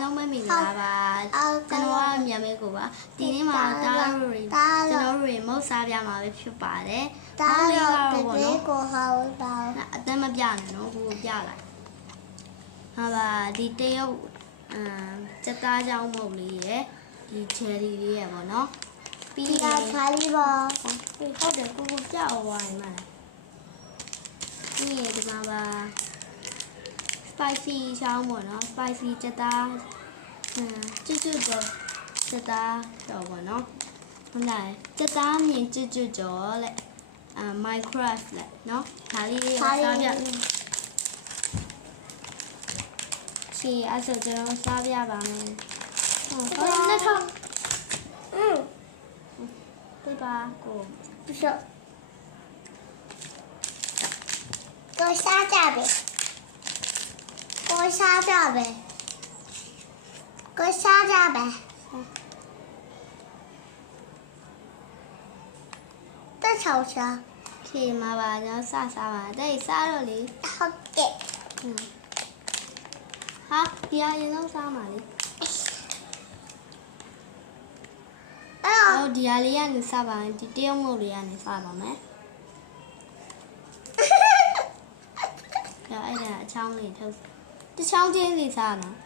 လုံးပဲမိလာပါကျွန်တော်ကမြန်မာကိုပါဒီနေ့မှာတားလို့ကျွန်တော်တို့မုတ်စားပြမှာပဲဖြစ်ပါတယ်တားလို့ပေါ့နော်ကိုဟောင်းပါအသက်မပြနဲ့နော်ကိုပြလိုက်ဟာပါဒီတရုတ်စက်သားကြောင်းမုတ်လေးရယ်ဒီချယ်ရီလေးရယ်ပေါ့နော်ပြီးတော့ခါလေးပါဟုတ်တယ်ကိုပြအောင်ဝိုင်းမှာဒီဒီမှာပါ spicy ချောင်းပေါ့နော် spicy စက်သားကျွတ်တော့စက်သားတော့ပေါ့နော်ဟုတ်လားစက်သားမြင်ကျွတ်ကြောလက်Minecraft လက်နော်ဒါလေးကိုစားပြချီအဲ့ဆိုကျွန်တော်စားပြပါမယ်ဟုတ်လက်ထောက်ပြပါကိုပြရှော့ကိုစားကြပဲကိုစားကြပဲကိုစားကြပဲတက်ချောင်းစားချီမှာပါကျွန်တော်စားပါတဲ့စားတော့လေဟုတ်ကဲ့ဟာဒီအရင်ဆုံးစားပါလေအော်ဒီအလေးကနေစားပါဒီတရုတ်မုတ်လေးကနေစားပါမယ်အဲ့ဒါအချောင်းလေးထုတ်တချောင်းချင်းစီစားနော်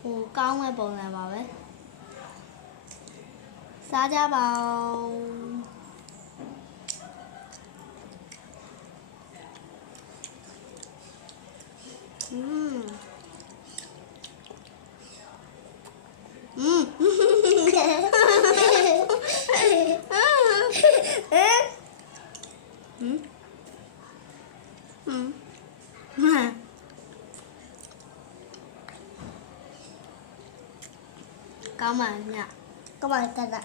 ဟိုကောင်းမဲ့ပုံစံပါပဲစားကြပါကောင်းပါညကောင်းပါတက်တာ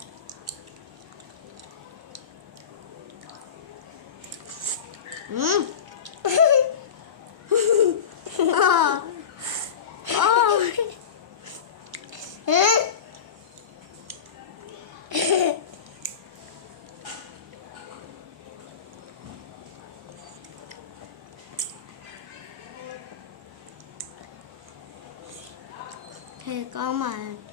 ကောင်းပါ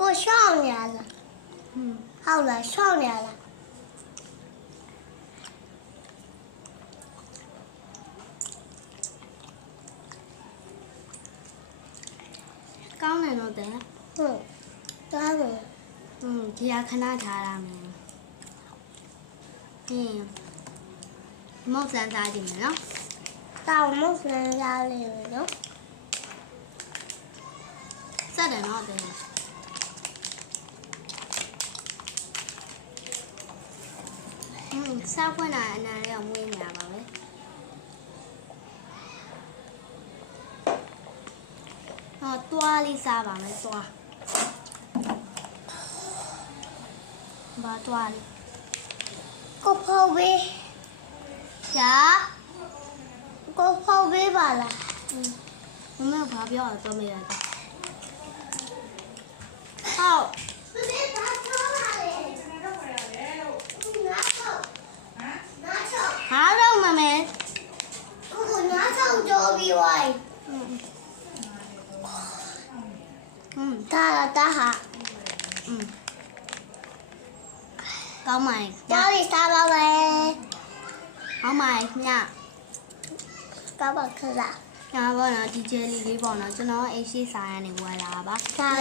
ကိုရှောင်းရလားဟုတ်လားရှောင်းရလားကောင်းတယ်တော့တဲ့ဟုတ်တားတယ်ဒီကခဏထားရမယ်မုတ်စမ်းစားကြည့်မယ်နော်တောင်မုတ်စမ်းစားလေးနော်စတယ်နော်တဲ့စားဖွင့်လာအနာလေးအောင်မွေးနေတာပါပဲဟောတွားလေးစားပါမယ်တွားဘာတွားလေးကိုဖော်ပေးရှာကိုဖော်ပေးပါလားမမဘာပြောရတော့မရတာဟုတ်ဟာတော့မမဲကိုနားဆောင်ကြောပြီးဝိုင်းတာဟာကောင်းမိုင်ကြောက်ရစားပါမယ်ဟောင်းမိုင်ညကောင်းပါခလားညာဘောနော်ဒီဂျယ်လီလေးပေါ့နော်ကျွန်တော်အိတ်ရှိစားရနေဝယ်လာပါ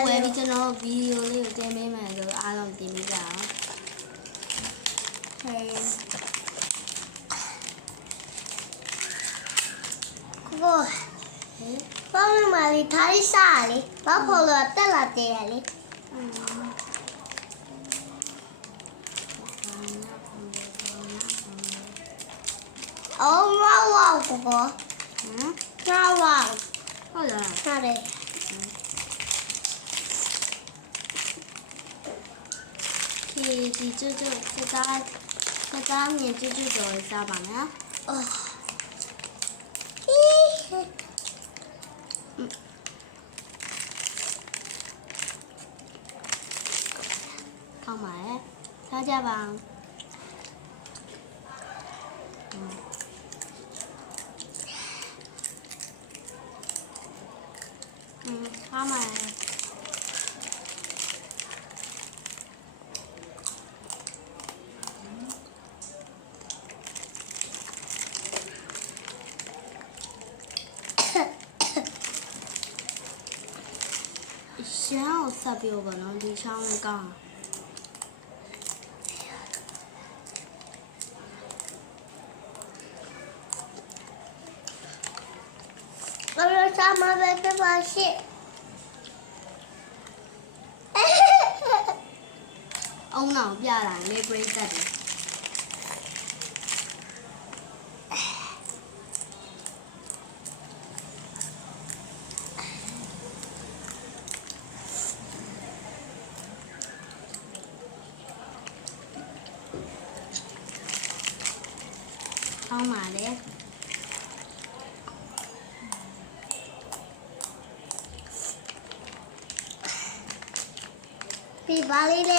ဝယ်ပြီးကျွန်တော်ဗီဒီယိုလေးကိုတင်ပေးမယ်လို့အားလုံးတင်ပေးကြအောင်ဟေးကိုပေါင်းမလေးထားရစားလေဘာဖို့လို့တက်လာတယ်လေအော်ဝါဝါကိုဝါဝါဟုတ်လားဟာတယ်ဒီကျွတ်စသားမြင်ကျွတ်တော်စားပါမယ်အော် ကောင်းပါရဲ့စားကြပါအောင်ကောင်းပါရဲ့ရှမ်းကိုဆက်ပြောပါတော့ဒီချောင်းလေးကောင်း我说啥嘛被被发现。 အုံနောက်ပြလာလေပရိသတ်တယ်ကောင်းပါလေ 比巴黎嘞，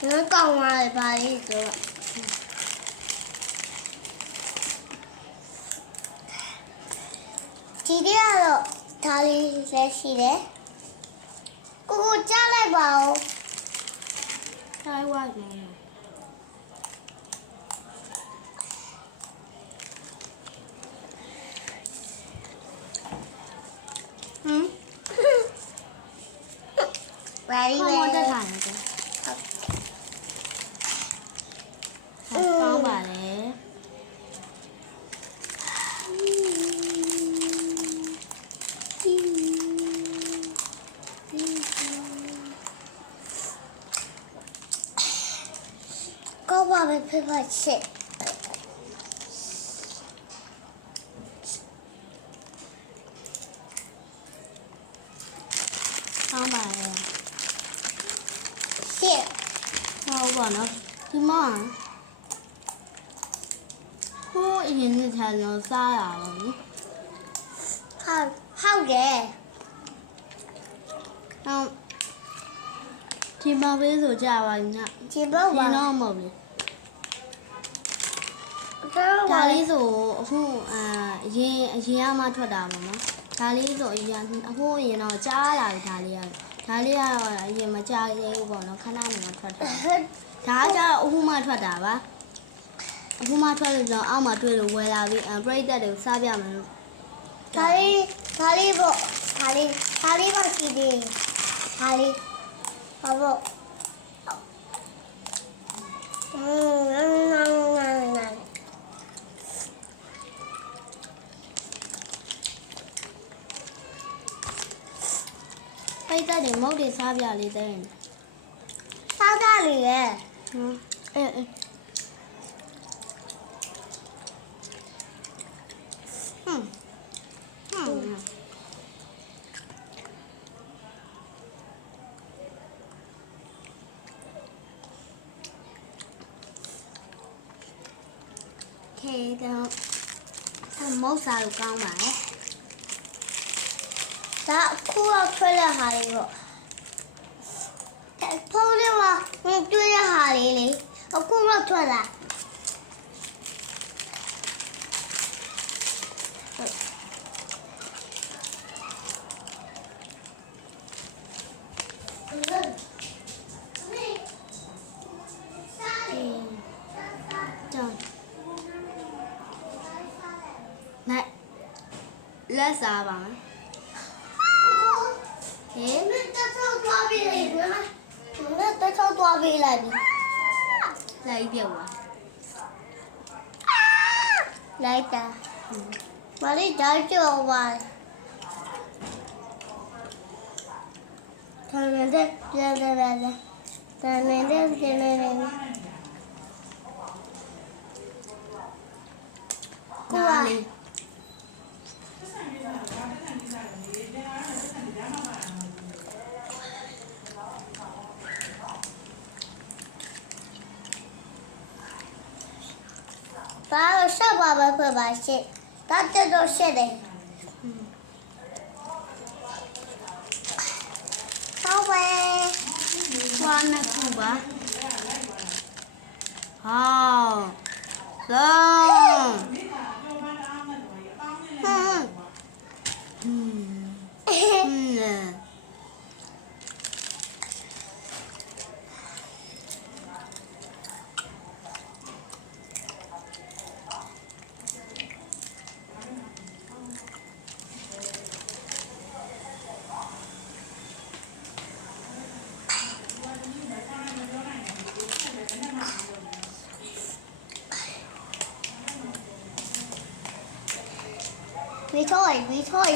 你讲完了巴黎走了。几点了？他哩在洗嘞？姑姑家来吧哦。 တိုင်းဝနေ巴黎 ခေါင်းမတက် 嘞。 ထိုင်တယ်ကောင်းပါလေ 高爸被被发现。 ကောင်းပါလေ 谢。 ဟုတ်ပါနော်ဒီမှာဟိုးအရင်ကတည်းကစားရအောင် 好好的。 အောင်ဒီမှာပဲဆိုကြပါည 几包 ဒီ 吧？ တော့မဟုတ်ဘူး 这 ဒါ 我 လေးဆိုအခုအရင်မှထွက်တာပေါ့နော်ဒါလေးဆိုအရင်အခုအရင်တော့ကြားလာပြီဒါလေးကတော့အရင်မကြားသေးဘူးပေါ့နော်ခဏနေမှထွက်တာဒါကကျတော့အခုမှထွက်တာပါအခုမှထွက်လို့ကျွန်တော်အောက်မှာတွေ့လို့ဝယ်လာပြီးပရိသတ်တွေကိုစားပြမယ်လို့ 他哩不，他哩不洗的，他哩，好不？嗯。 ပရိသတ်တွေမုတ်တွေစားပြလေးတဲ့ 他那里嘞？ ဟမ်အေးခေတော့မုတ်စားလို့ကောင်းပါလေ 他哭要吹了哈哩不？偷的嘛，追着哈哩哩，我哭要吹了。ကြောင်းနိုင်လက်စားပါမယ်ဟေး 那这超多笔来着，那这超多笔来的。 လိုက်ပြုတ်ပါ 来的，把你找酒吧。他们的，他们的， နားလေး 把我上把门会把线，他这都线的。ဟုတ်ပဲ ဝါနှစ်ခုပါဟောလုံးวิช่วยวิช่วย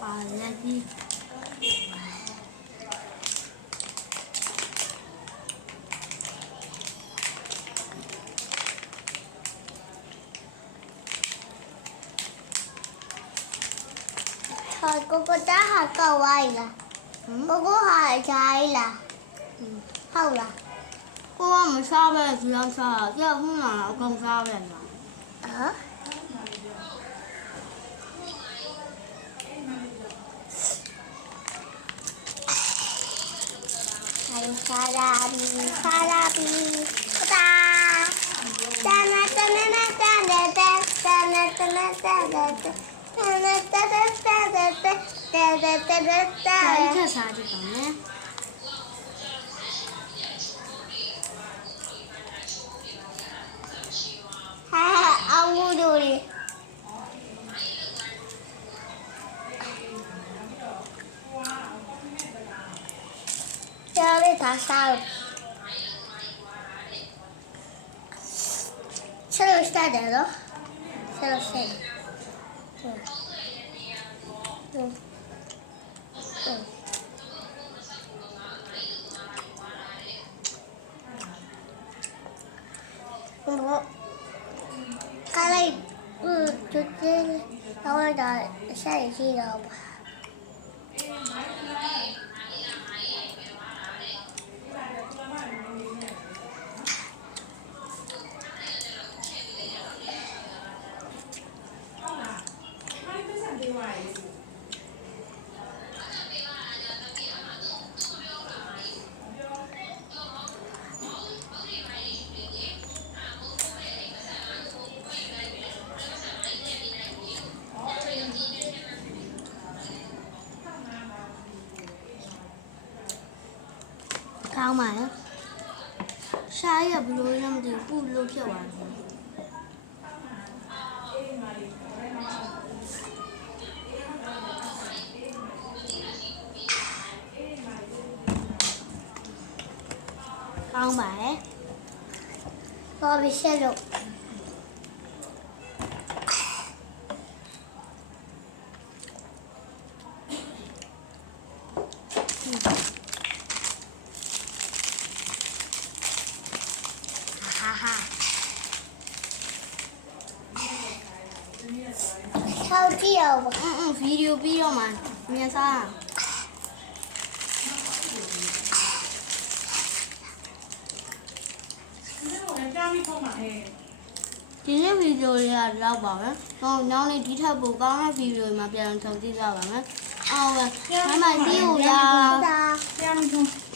ပါလက်ကြီး ถอดกูก็จะหาเก่าไว้ล่ะกูก็หาใช้ล่ะเข้าล่ะ ကိုကမစားပဲဒီလောက်စားကြောက်ခုနကအကုန်စားပဲနော် ไอ้ซาลาบีตาตาตานาตานาตานาตาตานาตานาตาตานาตาตาตาตาตาตาตาตาตา ဒါချက်စားကြည့်ပါမယ် ฮ่าเอางูดูดิเจ้าเลยท้าเศร้าฉันรู้สึกได้เหรอฉันรู้สึกอะไรจุดนี้เราจะใช้ที่เรา ကောင်းပါရဲ့ရှားရဘလို့လဲမသိဘူးပူလို့ဖြစ်သွားတယ်ကောင်းပါရဲ့ ก็ไม่ใช่หรอกเท่าเที่ยว ဗီဒီယိုပြီးတော့မှမြင်စား ဒီနေ့ဗီဒီယိုလေးကတော့ပါမယ်။တော့ညောင်းလေးဒီထက်ပိုကောင်းတဲ့ဗီဒီယိုမှာပြန်ထုတ်ကြည့်ကြပါမယ်။အော်ပဲ။မမစီကိုရ ตา 这样子。